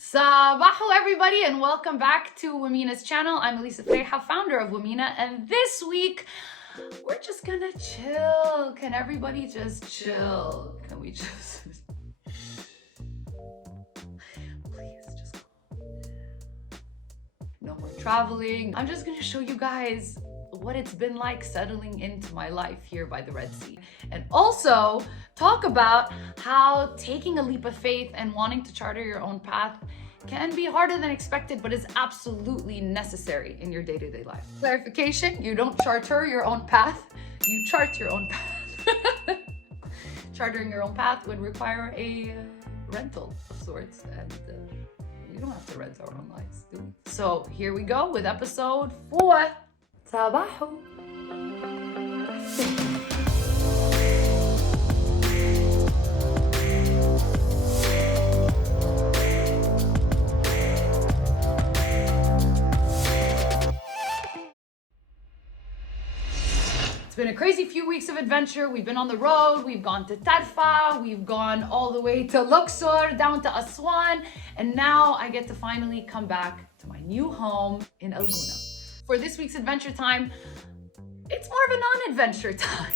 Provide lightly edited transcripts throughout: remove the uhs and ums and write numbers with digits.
Saba7o everybody, and welcome back to Womena's channel. I'm Elissa, founder of Womena, and this week we're just gonna chill. Can everybody just chill? Can we just please just no more traveling. I'm just gonna show you guys what it's been like settling into my life here by the Red Sea, and also talk about how taking a leap of faith and wanting to charter your own path can be harder than expected, but is absolutely necessary in your day-to-day life. Clarification, you don't charter your own path, you chart your own path. Chartering your own path would require a rental of sorts, and we don't have to rent our own lives, do we? So here we go with episode 4. Saba7o. It's been a crazy few weeks of adventure. We've been on the road, we've gone to Tarfa, we've gone all the way to Luxor, down to Aswan, and now I get to finally come back to my new home in Gouna. For this week's adventure time, it's more of a non-adventure time.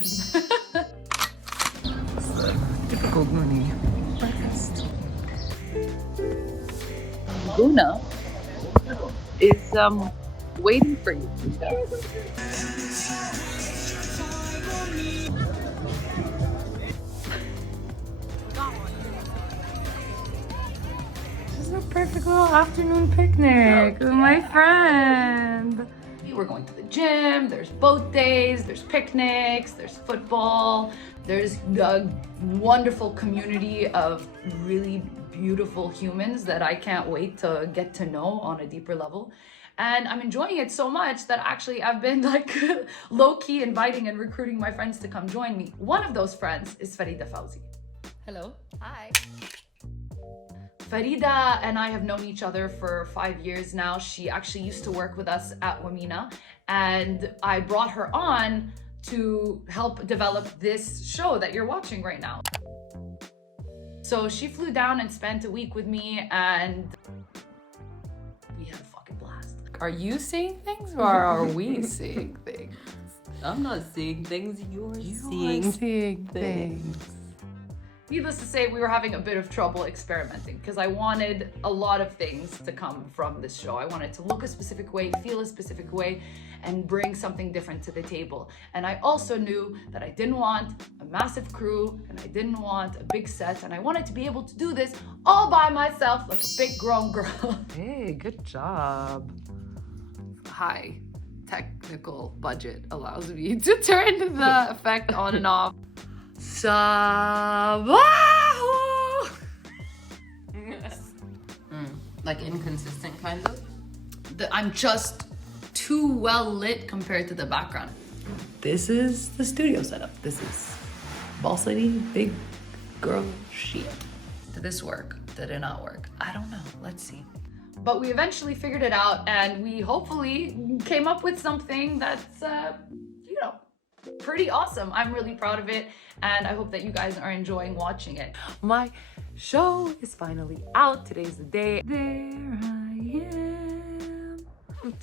Typical Goonie breakfast. Gouna is waiting for you. This is a perfect little afternoon picnic with my friend. We're going to the gym, there's boat days, there's picnics, there's football, there's a wonderful community of really beautiful humans that I can't wait to get to know on a deeper level. And I'm enjoying it so much that actually I've been like low-key inviting and recruiting my friends to come join me. One of those friends is Farida Fawzy. Hello. Hi. Farida and I have known each other for 5 years now. She actually used to work with us at Womena, and I brought her on to help develop this show that you're watching right now. So she flew down and spent a week with me, and we had a fucking blast. Are you seeing things or are we seeing things? I'm not seeing things, you're You seeing are seeing things. Needless to say, we were having a bit of trouble experimenting because I wanted a lot of things to come from this show. I wanted to look a specific way, feel a specific way, and bring something different to the table. And I also knew that I didn't want a massive crew, and I didn't want a big set, and I wanted to be able to do this all by myself like a big grown girl. Hey, good job. High technical budget allows me to turn the effect on and off. Saba7o. like inconsistent kind of. I'm just too well lit compared to the background. This is the studio setup. This is boss lady, big girl shit. Did this work? Did it not work? I don't know. Let's see. But we eventually figured it out, and we hopefully came up with something that's, pretty awesome. I'm really proud of it, and I hope that you guys are enjoying watching it. My show is finally out. Today's the day. There I am.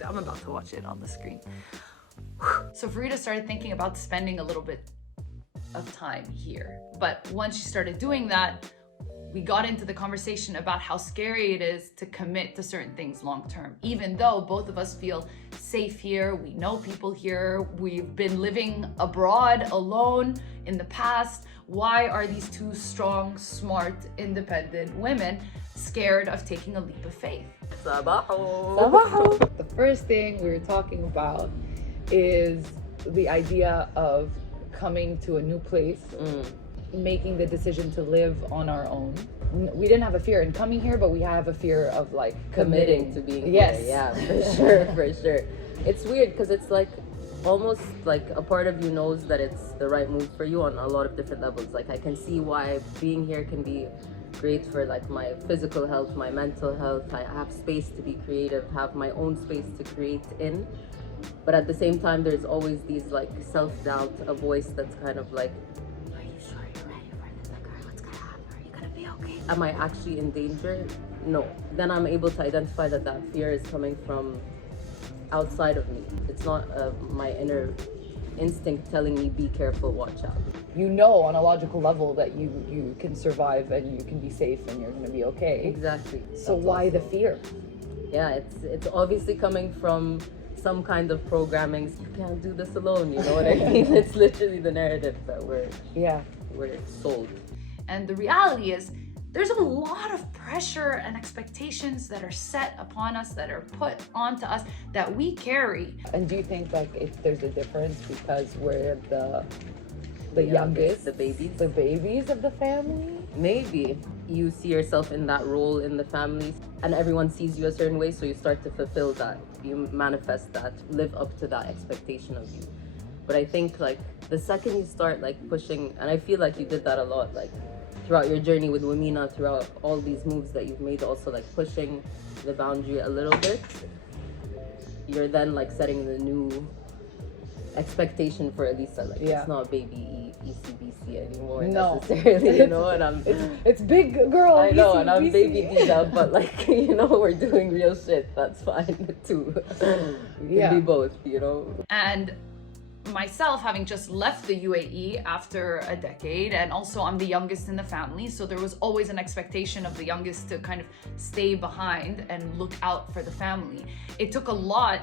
I'm about to watch it on the screen. So Farida started thinking about spending a little bit of time here. But once she started doing that, we got into the conversation about how scary it is to commit to certain things long term. Even though both of us feel safe here, we know people here, we've been living abroad alone in the past, why are these two strong, smart, independent women scared of taking a leap of faith? Saba7o. The first thing we were talking about is the idea of coming to a new place, making the decision to live on our own. We didn't have a fear in coming here, but we have a fear of like Committing to being Yes. here. Yeah, for sure, for sure. It's weird because it's like almost like a part of you knows that it's the right move for you on a lot of different levels. Like I can see why being here can be great for like my physical health, my mental health. I have space to be creative, have my own space to create in. But at the same time, there's always these like self-doubt, a voice that's kind of like, are you sure you're ready for this? Like, what's gonna happen? Are you gonna be okay? Am I actually in danger? no. Then I'm able to identify that that fear is coming from outside of me. It's not my inner instinct telling me be careful, watch out. You know on a logical level that you can survive and you can be safe and you're going to be okay. Exactly. So That's why the also- fear? Yeah, it's obviously coming from some kind of programming. You can't do this alone, you know what I mean? It's literally the narrative that we're sold. And the reality is, there's a lot of pressure and expectations that are set upon us, that are put onto us, that we carry. And do you think like if there's a difference because we're the youngest, the babies? the babies of the family? Maybe you see yourself in that role in the family and everyone sees you a certain way, so you start to fulfill that. You manifest that, live up to that expectation of you. But I think like the second you start like pushing, and I feel like you did that a lot, like throughout your journey with Womena, throughout all these moves that you've made, also like pushing the boundary a little bit, you're then like setting the new expectation for Elissa. Like Yeah. it's not baby ECBC anymore No. necessarily, you know, and I'm It's big girl. I know, and I'm ECBC. baby Dida, but like, you know, we're doing real shit. That's fine too. We Yeah. can be both, you know. And myself, having just left the UAE after a decade, and also I'm the youngest in the family, so there was always an expectation of the youngest to kind of stay behind and look out for the family. It took a lot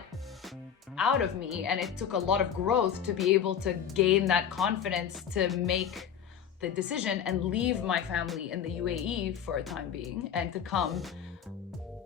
out of me, and it took a lot of growth to be able to gain that confidence to make the decision and leave my family in the UAE for a time being, and to come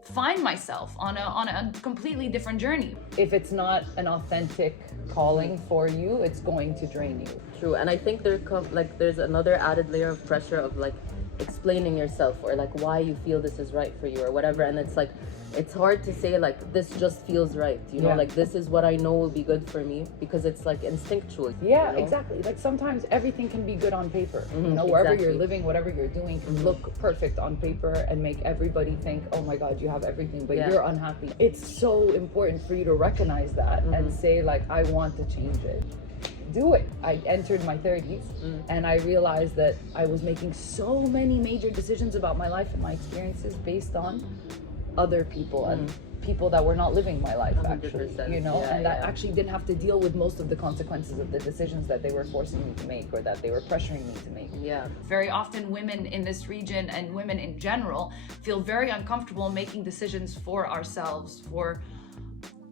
find myself on a completely different journey. If it's not an authentic calling for you, it's going to drain you. True, and I think there's another added layer of pressure of like explaining yourself or like why you feel this is right for you or whatever, and it's like it's hard to say like this just feels right, you know, Yeah. like this is what I know will be good for me, because it's like instinctual. Yeah, you know? exactly. Like sometimes everything can be good on paper. You Mhm, know, wherever you're exactly. living, whatever you're doing can look perfect on paper and make everybody think, oh my God, you have everything, but Yeah. you're unhappy. It's so important for you to recognize that and say like, I want to change it. Do it. I entered my 30s and I realized that I was making so many major decisions about my life and my experiences based on other people and people that were not living my life, actually, 100%. you know, Yeah, and that yeah. actually didn't have to deal with most of the consequences of the decisions that they were forcing me to make or that they were pressuring me to make. Yeah. Very often women in this region and women in general feel very uncomfortable making decisions for ourselves, for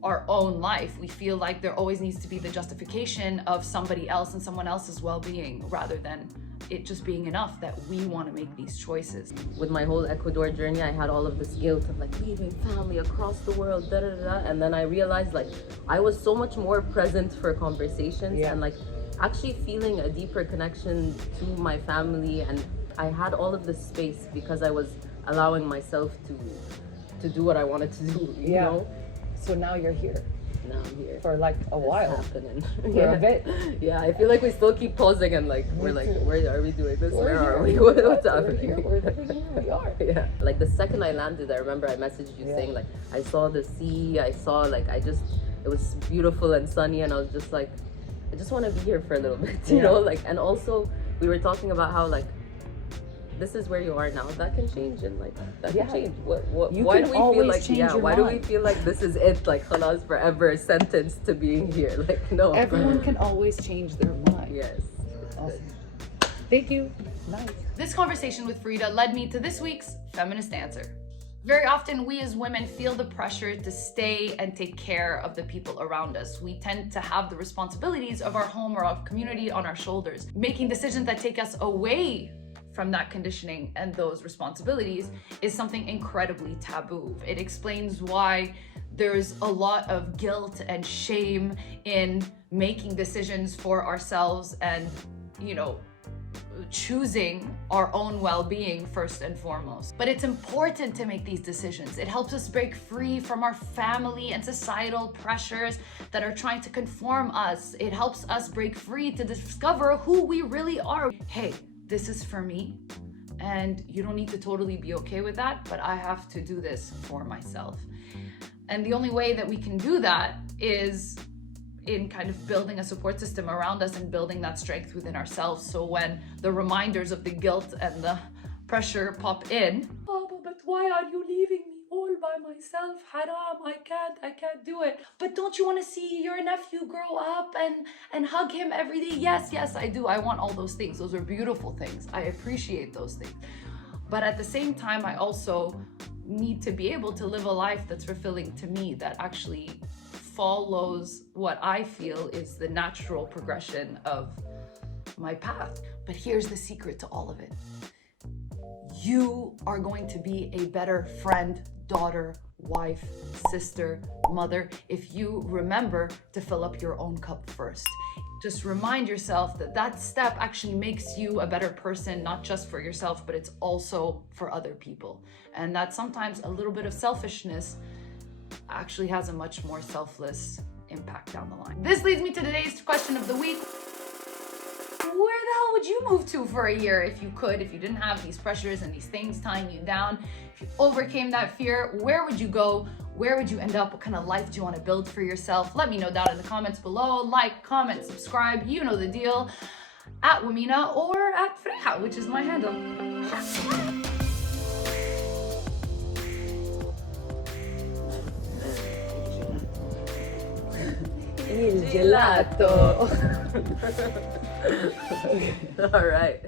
our own life. We feel like there always needs to be the justification of somebody else and someone else's well-being, rather than it just being enough that we want to make these choices. With my whole Ecuador journey, I had all of this guilt of like leaving family across the world, da da da, and then I realized like I was so much more present for conversations and like actually feeling a deeper connection to my family, and I had all of this space because I was allowing myself to do what I wanted to do, you know? So now you're here Now I'm here. for like a while. It's happening. For a bit. Yeah, I feel like we still keep pausing and like we're like, too. where are we doing this? We're Where are we? here. What's We're happening? here. We're living here. We are. Yeah. Like the second I landed, I remember I messaged you Yeah. saying like I saw the sea, I saw like it was beautiful and sunny, and I was just like, I just want to be here for a little bit, you know? Like, and also we were talking about how like this is where you are now. That can change, and like that can change. What You why can do we feel always like change your why do we mind. feel like this is it? Like Khalas forever sentenced to being here. Like no. Everyone can always change their mind. Yes. Awesome. Thank you. Nice. This conversation with Farida led me to this week's feminist answer. Very often, we as women feel the pressure to stay and take care of the people around us. We tend to have the responsibilities of our home or our community on our shoulders. Making decisions that take us away from that conditioning and those responsibilities is something incredibly taboo. It explains why there's a lot of guilt and shame in making decisions for ourselves and, you know, choosing our own well-being first and foremost. But it's important to make these decisions. It helps us break free from our family and societal pressures that are trying to conform us. It helps us break free to discover who we really are. Hey, this is for me, and you don't need to totally be okay with that, but I have to do this for myself. And the only way that we can do that is in kind of building a support system around us and building that strength within ourselves. So when the reminders of the guilt and the pressure pop in, why are you leaving me all by myself? Haram, I can't do it. But don't you want to see your nephew grow up and hug him every day? Yes, I do. I want all those things. Those are beautiful things. I appreciate those things. But at the same time, I also need to be able to live a life that's fulfilling to me, that actually follows what I feel is the natural progression of my path. But here's the secret to all of it. You are going to be a better friend, daughter, wife, sister, mother, if you remember to fill up your own cup first. Just remind yourself that that step actually makes you a better person, not just for yourself, but it's also for other people. And that sometimes a little bit of selfishness actually has a much more selfless impact down the line. This leads me to today's question of the week. Where the hell would you move to for a year if you could, if you didn't have these pressures and these things tying you down? If you overcame that fear, where would you go? Where would you end up? What kind of life do you want to build for yourself? Let me know down in the comments below. Like, comment, subscribe, you know the deal. At Womena or at Farida, which is my handle. Il gelato. All right.